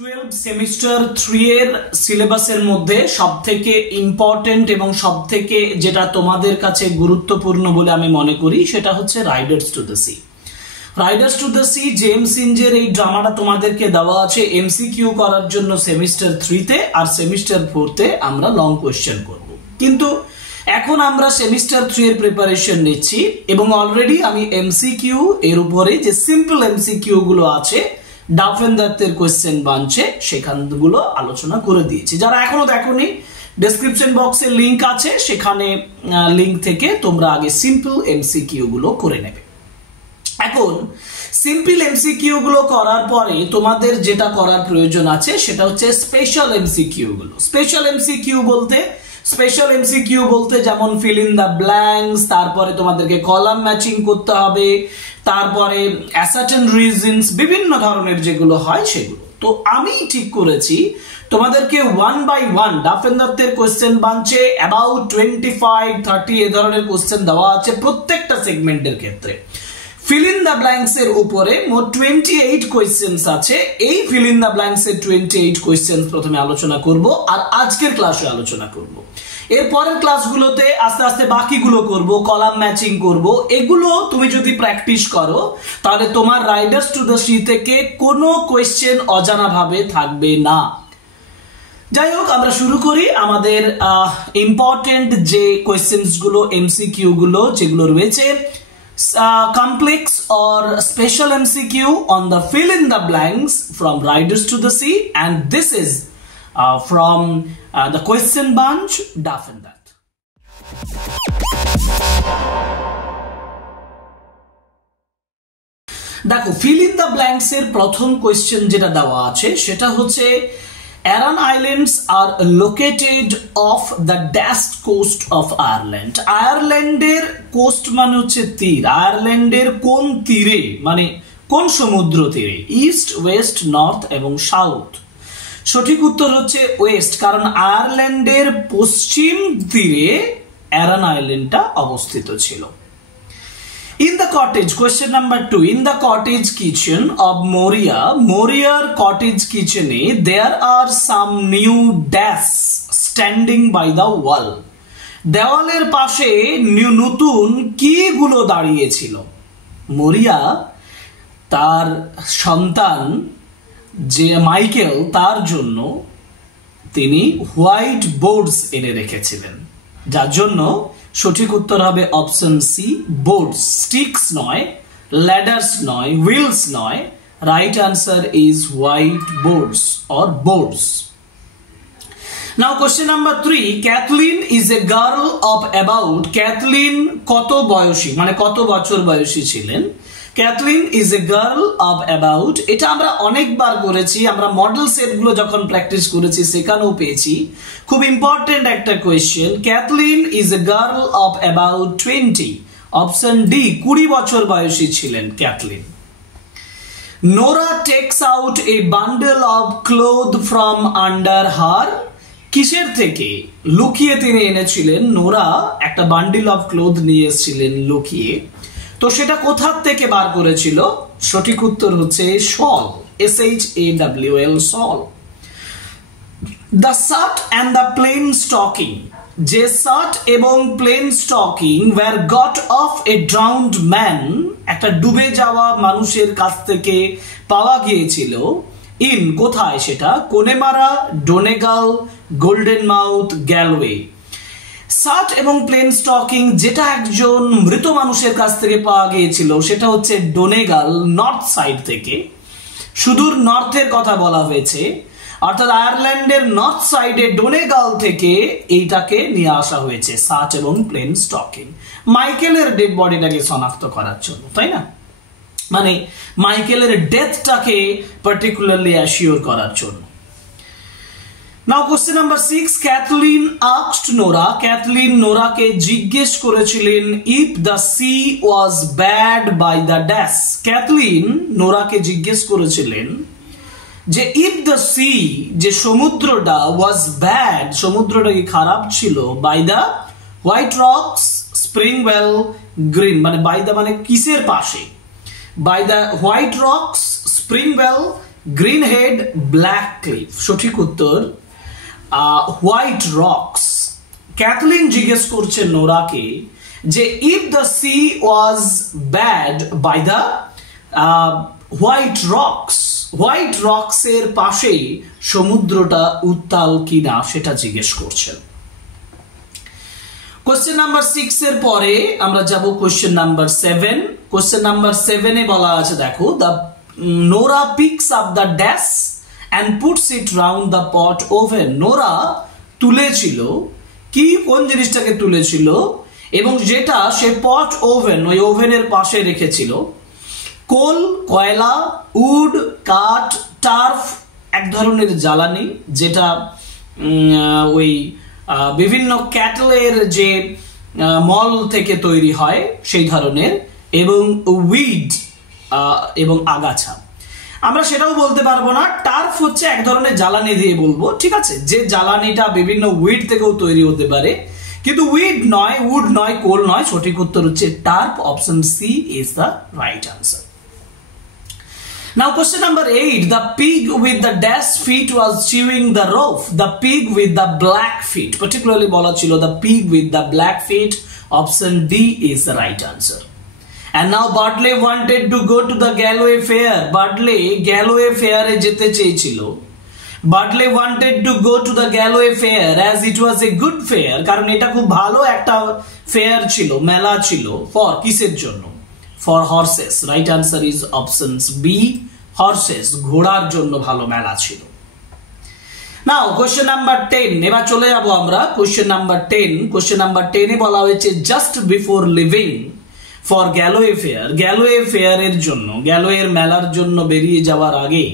12 semester 3 এর সিলেবাসের মধ্যে সবথেকে ইম্পর্টেন্ট এবং সবথেকে যেটা তোমাদের কাছে গুরুত্বপূর্ণ বলে আমি মনে করি সেটা হচ্ছে Riders to the Sea. Riders to the Sea James ইঞ্জের এই ড্রামাটা তোমাদেরকে দেওয়া আছে এমসিকিউ করার জন্য সেমিস্টার 3 তে, আর সেমিস্টার 4 তে আমরা লং কোশ্চেন করব। কিন্তু এখন আমরা সেমিস্টার 3 এর প্রিপারেশন নিচ্ছি এবং অলরেডি আমি এমসিকিউ এর উপরে যে সিম্পল এমসিকিউ গুলো আছে ডাফেন্দারদের কোশ্চেন বাঞ্চে সেখানগুলো আলোচনা করে দিয়েছি। যারা এখনো দেখোনি ডেসক্রিপশন বক্সে লিংক আছে, সেখানে লিংক থেকে তোমরা আগে সিম্পল এমসিকিউ গুলো করে নেবে। এখন সিম্পল এমসিকিউ গুলো করার পরে তোমাদের যেটা করার প্রয়োজন আছে সেটা হচ্ছে স্পেশাল এমসিকিউ গুলো। স্পেশাল এমসিকিউ বলতে যেমন ফিল ইন দ্য ব্ল্যাঙ্কস, তারপরে তোমাদেরকে কলাম ম্যাচিং করতে হবে, তারপরে অ্যাসার্টেন রিজনস, বিভিন্ন ধরনের যেগুলো হয় সেগুলো। তো আমি ঠিক করেছি তোমাদেরকে 1 বাই 1 ডাফেন্দারদের কোশ্চেন বাঞ্চে অ্যাবাউট 25-30 এ ধরনের কোশ্চেন দেওয়া আছে প্রত্যেকটা সেগমেন্টের ক্ষেত্রে। ফিল ইন দ্য ব্ল্যাঙ্কস এর উপরে মোট 28 কোয়েশ্চেন্স আছে। এই ফিল ইন দ্য ব্ল্যাঙ্কস এর 28 কোয়েশ্চেন্স প্রথমে আলোচনা করব আর আজকের ক্লাসে আলোচনা করব। এর পরের ক্লাসগুলোতে আস্তে আস্তে বাকিগুলো করব, কলাম ম্যাচিং করব। এগুলো তুমি যদি প্র্যাকটিস করো তাহলে তোমার রাইডার্স টু দ্য সি থেকে কোনো কোয়েশ্চেন অজানা ভাবে থাকবে না। যাই হোক, আমরা শুরু করি আমাদের ইম্পর্টেন্ট যে কোয়েশ্চেন্স গুলো এমসিকিউ গুলো যেগুলো রয়েছে। Complex or special MCQ on the fill in the blanks from Riders to the Sea, and this is from the question bunch Duff and That. দেখো, fill in the blanks এর প্রথম question যেটা দেওয়া আছে সেটা হচ্ছে Aran Islands are located off the dash coast of Ireland. আয়ারল্যান্ডের coast মানে হচ্ছে তীর। আয়ারল্যান্ডের কোন তীরে মানে কোন সমুদ্র তীরে? ইস্ট, ওয়েস্ট, নর্থ এবং সাউথ। সঠিক উত্তর হচ্ছে ওয়েস্ট, কারণ আয়ারল্যান্ডের পশ্চিম তীরে অ্যারান আইল্যান্ডটা অবস্থিত ছিল। In the cottage, question number 2. In the cottage kitchen of Moriaর cottage kitchen A there are some new dash standing by the wall. দেওয়ালের পাশে নতুন কি গুলো দাঁড়িয়েছিল? মরিয়া তার সন্তান যে মাইকেল তার জন্য তিনি হোয়াইট বোর্ডস এনে রেখেছিলেন, যার জন্য সঠিক উত্তর হবে অপশন সি, বোর্ডস। স্টিক্স নয়, ল্যাডার্স নয়, হুইলস নয়। Right answer is white boards or boards. Now question number 3, Kathleen is a girl of about. Kathleen কত বয়সী মানে কত বছর বয়সী ছিলেন? Kathleen is a girl of about. এটা আমরা অনেকবার করেছি, আমরা মডেল সেট গুলো যখন প্র্যাকটিস করেছি সেখানেও পেয়েছি। খুব ইম্পর্টেন্ট একটা question. Cathleen is a girl of about 20। Option D, 20 বছর বয়সী ছিলেন Cathleen. Nora takes out a bundle of cloth from under her. কিসের থেকে লুকিয়ে তিনি এনেছিলেন? নোরা একটা বান্ডিল অফ ক্লোথ নিয়ে এসেছিলেন লুকিয়ে। তো সেটা কোথার থেকে বার করেছিল? সঠিক উত্তর হচ্ছে shawl, SHAWL, shawl. The shirt and the plain stocking. যে শার্ট এবং plain stocking were got off a drowned man, একটা ডুবে যাওয়া মানুষের কাছ থেকে পাওয়া গিয়েছিল। ইন, কোথায় সেটা? Connemara, Donegal, golden mouth, Galway. Shirt এবং প্লেন স্টকিং যেটা একজন মৃত মানুষের কাছ থেকে পাওয়া গিয়েছিল সেটা হচ্ছে ডোনেগাল, নর্থ সাইড থেকে। সুদূর নর্থের কথা বলা হয়েছে, অর্থাৎ আয়ারল্যান্ডের নর্থ সাইডে ডোনেগাল থেকে এইটাকে নিয়ে আসা হয়েছে শার্ট এবং প্লেন স্টকিং, মাইকেলের ডেড বডিটাকে শনাক্ত করার জন্য, তাই না? মানে মাইকেলের ডেথটাকে পার্টিকুলারলি অ্যাসিওর করার জন্য। Now question number 6, Cathleen asked Nora. Cathleen নোরাকে জিজ্ঞেস করেছিলেন if the sea was bad by the dash. ক্যাথলিন নোরাকে জিজ্ঞেস করেছিলেন যে ইফ দ্য সি, যে সমুদ্রটা, ওয়াজ ব্যাড, সমুদ্রটা কি খারাপ ছিল, by the white rocks, Springwell, green, মানে বাই দ্য মানে কিসের পাশে? By the white rocks, Springwell, Greenhead, black cliff. সঠিক উত্তর হোয়াইট রক্স। ক্যাথলিন জিজ্ঞেস করছে নোরাকে যে if the sea was bad by the white rocks, white rocks এর পাশেই সমুদ্রটা উত্তাল কিনা সেটা জিজ্ঞেস করছেন। কোশ্চেন নাম্বার 6 এর পরে আমরা যাব কোশ্চেন নাম্বার 7। কোশ্চেন নাম্বার 7 এ বলা আছে, দেখো, the Nora peaks up the dash and puts it round the pot oven. Nora তুলেছিল কি, কোন জিনিসটাকে তুলেছিল এবং যেটা সে পট ওভেন, ওই ওভেনের পাশে রেখেছিল? কোল, কয়লা, উড, কাঠ, টার্ফ, এক ধরনের জ্বালানি যেটা ওই বিভিন্ন ক্যাটলের যে মল থেকে তৈরি হয় সেই ধরনের, এবং উইড এবং আগাছা। আমরা সেটাও বলতে পারবো না। টার্ফ হচ্ছে এক ধরনের জ্বালানি দিয়ে বলবো, ঠিক আছে, যে জ্বালানিটা বিভিন্ন উইড থেকেও তৈরি হতে পারে, কিন্তু উইড নয়, উড নয়, কোল নয়। সঠিক উত্তর হচ্ছে turf. Option C is the right answer. Now question number 8, the pig with the dash feet was chewing the rope. The pig with the black feet, particularly bola chilo the pig with the black feet. Option D is the right answer. And now Bartley wanted to go to the Galloway fair. Bartley Galloway fair e jete cheyechilo. Bartley wanted to go to the Galloway fair as it was a good fair, karon eta khub bhalo ekta fair chilo, mela chilo, for kiser jonno? For horses. Right answer is options B, horses, ঘোড়ার জন্য ভালো মেলা ছিল। নাও question number 10, এবার চলে যাব আমরা question number 10। Question number 10 এ বলা হয়েছে just before living for Galway fair. Galway ফেয়ারের জন্য, গ্যালোয়ের মেলার জন্য বেরিয়ে যাওয়ার আগে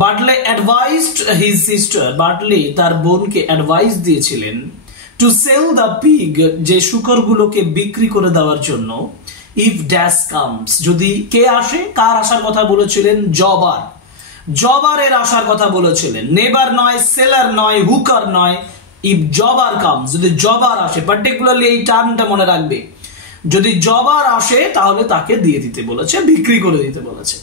Bartley advised his sister, Bartley তার বোনকে অ্যাডভাইস দিয়েছিলেন টু সেল দ্য পিগ, যে শূকরগুলোকে বিক্রি করে দেওয়ার জন্য। ইফ ড্যাশ কামস, যদি কে আসে, কার আসার কথা বলেছিলেন? জবার, জবারের আসার কথা বলেছিলেন। নেবার নয়, সেলার নয়, হুকার নয়। ইফ জবার কামস, যদি জবার আসে, পার্টিকুলারলি এই টার্মটা মনে রাখবে, যদি জবার আসে তাহলে তাকে দিয়ে দিতে বলেছে, বিক্রি করে দিতে বলেছে।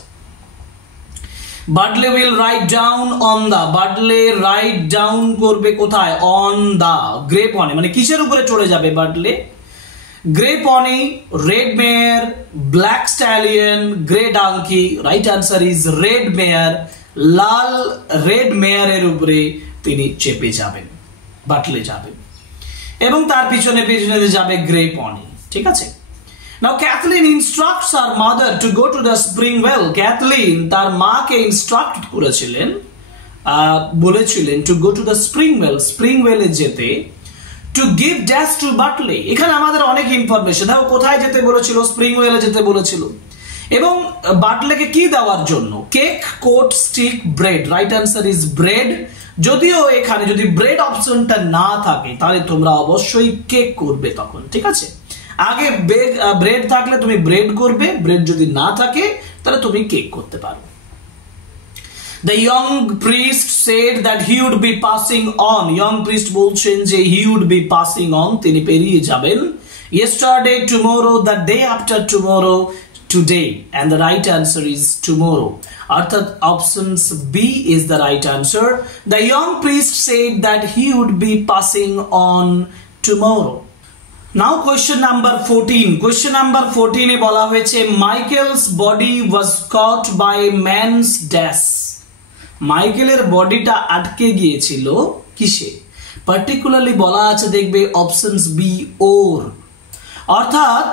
Bartley will write down on the, Bartley write down করবে কোথায়? অন দা গ্রে পনি, মানে কিসের উপরে চড়ে যাবে Bartley? Grey pony, red mare, black stallion, grey donkey. Right answer is red mare. লাল রেড মেয়ারের উপরে তিনি চেপে যাবেন, বাটলে যাবেন, এবং তার পিছনে পিছনে যাবে গ্রে পনি, ঠিক আছে। Now Kathleen instructs her mother to go to the spring well. Kathleen তার মাকে ইনস্ট্রাক্ট করেছিলেন, বলেছিলেন to go to the spring well, spring ওয়েলে যেতে। To give dash to Bartley, এখানে আমাদের অনেক ইনফরমেশন। দেখো কোথায় যেতে বলেছিল? স্প্রিং ওয়েলে যেতে বলেছিল। এবং বাটলেকে কি দেওয়ার জন্য? Cake, coat, stick, bread. Right answer is bread. যদিও এখানে যদি ব্রেড অপশনটা না থাকে তাহলে তোমরা অবশ্যই কেক করবে তখন, ঠিক আছে। আগে ব্রেড থাকলে তুমি ব্রেড করবে, ব্রেড যদি না থাকে তাহলে তুমি কেক করতে পারো। The young priest said that he would be passing on. Young priest বলছেন যে he would be passing on, তিনি পেরিয়ে যাবেন। Yesterday, tomorrow, the day after tomorrow, today, and the right answer is tomorrow. অর্থাৎ options B is the right answer. The young priest said that he would be passing on tomorrow. Now question number 14. Question number 14 এ বলা হয়েছে Michael's body was caught by man's dash. মাইকেলের বডিটা আটকে গিয়েছিল কিসে? Particularly বলা আছে, দেখবে অপশনস বি, ওর। অর্থাৎ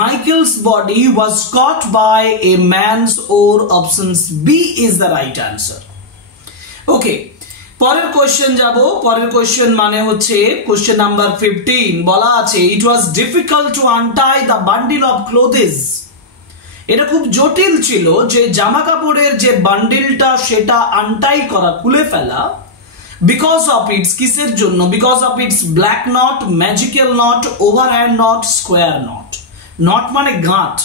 Michael's body was caught by a man's oar. Options B is the right answer. Okay, পরের কোশ্চেন যাব। পরের কোশ্চেন মানে হচ্ছে কোশ্চেন নাম্বার 15। বলা আছে it was difficult to untie the bundle of clothes. এটা খুব জটিল ছিল যে জামা কাপড়ের যে বান্ডিলটা সেটা আনটাই করা, খুলে ফেলা। বিকজ অফ ইটস, কিসের জন্য? Because of its black knot, magical knot, overhand knot, square knot. Knot মানে গাঁট,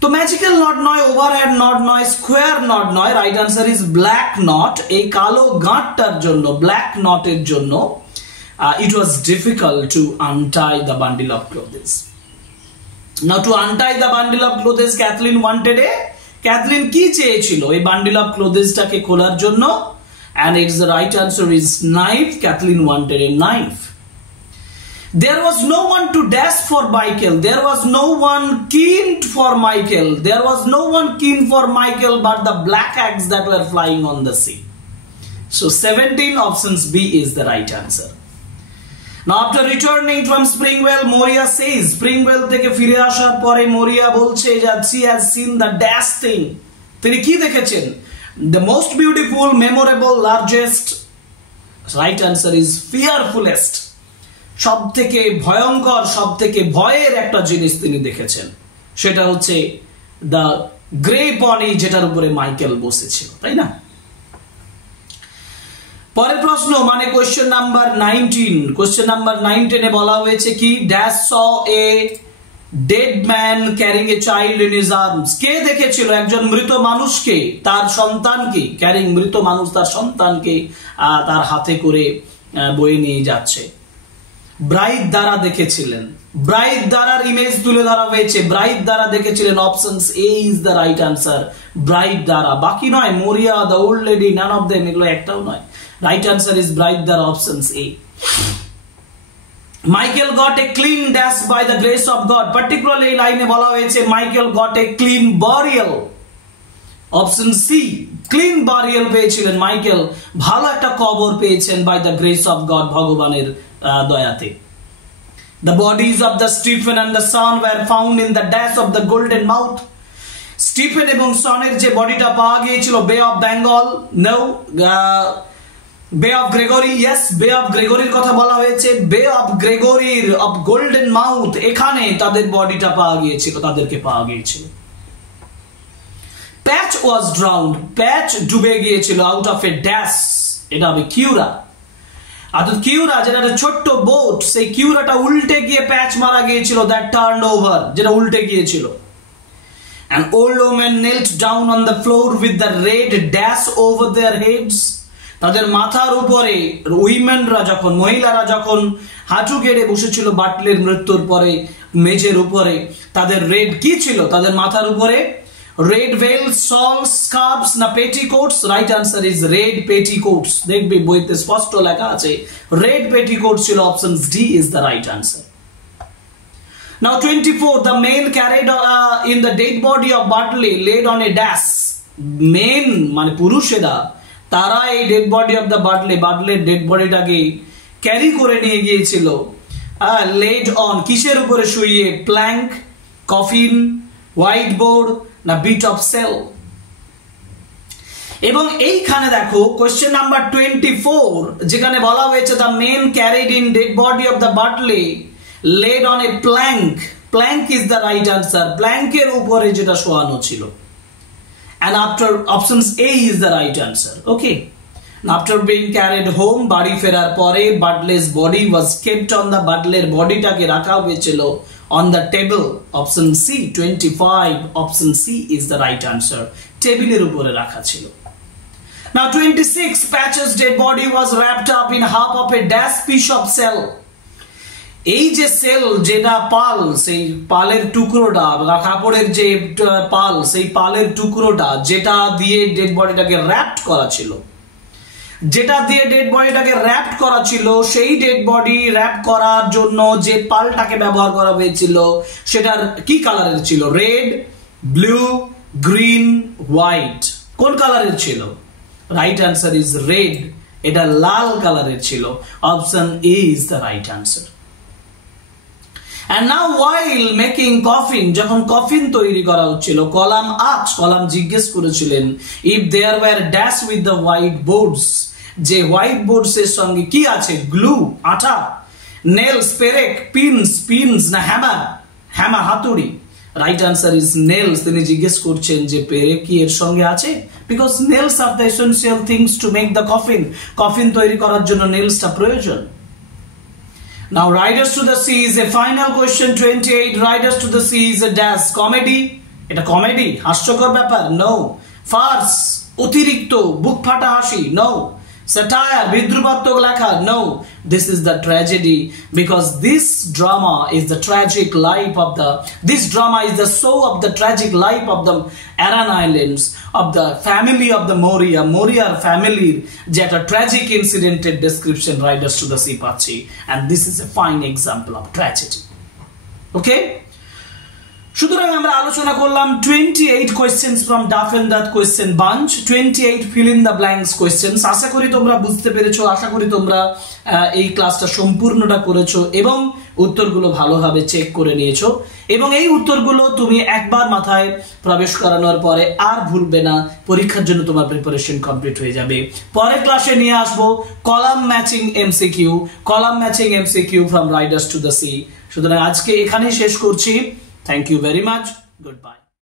তো ম্যাজিক্যাল নট নয়, ওভারহ্যান্ড নট নয়, স্কোয়ার নট নয়। Right answer is black knot. এই কালো গাঁটটার জন্য, ব্ল্যাক নটের জন্য it was difficult to untie the bundle of clothes. Now to untie the bundle of clothes, Kathleen wanted a Kathleen কি চেয়েছিল এই বান্ডিল অফ ক্লোথেসটাকে খোলার জন্য? And it's the right answer is knife. Kathleen wanted a knife. There was no one to dash for Michael. There was no one keen for Michael. There was no one keen for Michael but the black eggs that were flying on the sea. So 17 options B is the right answer. Now after returning from Springwell, Moria says, Springwell থেকে ফিরে আসার পরে মরিয়া বলছে that she has seen the dash thing. তিনি কি দেখেছেন? The most beautiful, memorable, largest. Right answer is fearfulest. সব থেকে ভয়ঙ্কর, সব থেকে ভয়ের একটা জিনিস তিনি দেখেছেন, সেটা হচ্ছে দ্য গ্রে পনি, যেটার উপরে মাইকেল বসেছিল, তাই না? পরের প্রশ্ন মানে কোশ্চেন নাম্বার 19। কোশ্চেন নাম্বার 19 এ বলা হয়েছে কি? Dash saw a dead man carrying a child in his arms. কে দেখেছিল একজন মৃত মানুষকে, তার সন্তানকে, ক্যারিং, মৃত মানুষ তার সন্তানকে তার হাতে করে বয়ে নিয়ে যাচ্ছে। ব্রাইট দ্বারা দেখেছিলেন। ব্রাইট দ্বারার ইমেজ তুলে ধরা হয়েছে, ব্রাইট দ্বারা দেখেছিলেন। Options A is the right answer, bright দ্বারা। বাকি নয়, মরিয়া, the old lady, none of them, এগুলো একটাও নয়। রাইট আনসার ইজ ব্রাইট দ্বারা, options A. Michael got a clean death by the grace of God. Particularly এই লাইনে বলা হয়েছে Michael got a clean burial. Option C, clean burial পেয়েছিলেন Michael, ভালো একটা কবর পেয়েছেন by the grace of God, ভগবানের দয়াতে। The bodies of the Stephen and the son were found in the dash of the golden mouth. Stephen এবং সনের যে বডিটা পাওয়া গিয়েছিল বে অফ বেঙ্গল, নো, বে অফ গ্রেগরি, ইয়েস, বে অফ গ্রেগরির কথা বলা হয়েছে। বে অফ গ্রেগরির অফ গোল্ডেন মাউথ, এখানে তাদের বডিটা পাওয়া গিয়েছিল, তাদেরকে পাওয়া গিয়েছিল। প্যাচ ওয়াজ ড্রাউন্ড, প্যাচ ডুবে গিয়েছিল আউট অফ এ ড্যাশ, এটা হবে কিউরা। অর্থাৎ কিউরা যেটা একটা ছোট্ট বোট, সেই কিউরাটা উল্টে গিয়ে প্যাচ মারা গিয়েছিল, দ্যাট টার্ন ওভার, যেটা উল্টে গিয়েছিল। An old woman knelt down on the floor with the red dash over their heads. তাদের মাথার উপরে উইমেনরা যখন, মহিলারা যখন হাঁটু গেড়ে বসেছিল বাটলের মৃত্যুর পরে মেজের উপরে, তাদের রেড কি ছিল তাদের মাথার উপরে? রেড ভেল, শলস, স্কার্ফস না petticoats? Right answer is red petticoats. দেখবে বইতে স্পষ্ট লেখা আছে রেড পেটিকোটস ছিল। Option D is the right answer. Now 24, the men carried in the dead body of Bartley laid on a dash. Men মানে পুরুষেরা, তারা এই ডেড বডি অফ দ্য বাটলের ডেড বডিটাকে ক্যারি করে নিয়ে গিয়েছিল লেড অন, কিসের উপরে শুইয়ে? প্ল্যাঙ্ক, কফিন, হোয়াইট বোর্ড না বিট অফ সেল? এবং এইখানে দেখো কোশ্চেন নাম্বার 24 যেখানে বলা হয়েছে the men carried in dead body of the Bartley laid on a plank. Plank is the right answer. Plank এর উপরে যেটা শোয়ানো ছিল। And after options A is the right answer. Okay. And after being carried home, বাড়ি ফেরার পরে Bartley's body was kept on the Bartley's bodyটাকে রাখা হয়েছিল on the table. Option C 25. Option C is the right answer. টেবিলের উপরে রাখা ছিল। Now 26, Patch's dead body was wrapped up in half of a dash piece of shell. এই যে sell, যেটা পাল, সেই পালের টুকরোটা, কাপড়ের যে পাল, সেই পালের টুকরোটা যেটা দিয়ে ডেড বডিটাকে র্যাপড করা ছিল, যেটা দিয়ে ডেড বডিটাকে র্যাপড করা ছিল, সেই ডেড বডি র্যাপ করার জন্য যে পালটাকে ব্যবহার করা হয়েছিল সেটার কি কালারের ছিল? Red, blue, green, white. কোন কালারের ছিল? রাইট আনসার ইজ রেড, এটা লাল কালারের ছিল। Option A is the right answer. And now while making coffin, যখন কফিন তৈরি করা হচ্ছিল, কলাম জিজ্ঞেস করেছিলেন if there were dash with the white boards, যে হোয়াইট বোর্ডস এর সঙ্গে কি আছে? গ্লু, আঠা, নেলস, পেরেক, পিনস না হ্যামার, হাতুড়ি? Right answer is nails. তিনি জিজ্ঞেস করছেন যে পেরেক কি এর সঙ্গে আছে? Because nails are the essential things to make the coffin তৈরি করার জন্য নেলসটা প্রয়োজন। Now Riders to the Sea is a final question 28. Riders to the Sea is a dash comedy. এটা কমেডি, হাস্যকর ব্যাপার? নো। ফার্স, অতিরিক্ত বুক ফাটা হাসি? নো। Satire, বিদ্রূপাত্মক লেখা? No, this is the tragedy, because this drama is the tragic life of this drama is the show of the tragic life of the Aran Islands, of the family of the Moria family, যে একটা tragic incident description Riders to the Sea পাচ্ছি, and this is a fine example of tragedy. Okay, সুতরাং আমরা আলোচনা করলাম 28 questions from Duff and that question bunch, 28 fill in the blanks questions. আশা করি তোমরা বুঝতে পেরেছো, আশা করি তোমরা এই ক্লাসটা সম্পূর্ণটা করেছো এবং উত্তরগুলো ভালোভাবে চেক করে নিয়েছো, এবং এই উত্তরগুলো তুমি একবার মাথায় প্রবেশ করানোর পরে আর ভুলবে না, পরীক্ষার জন্য তোমার প্রিপারেশন কমপ্লিট হয়ে যাবে। পরের ক্লাসে নিয়ে আসবো column matching MCQ from Riders to the C. সুতরাং আজকে এখানেই শেষ করছি। Thank you very much. Goodbye.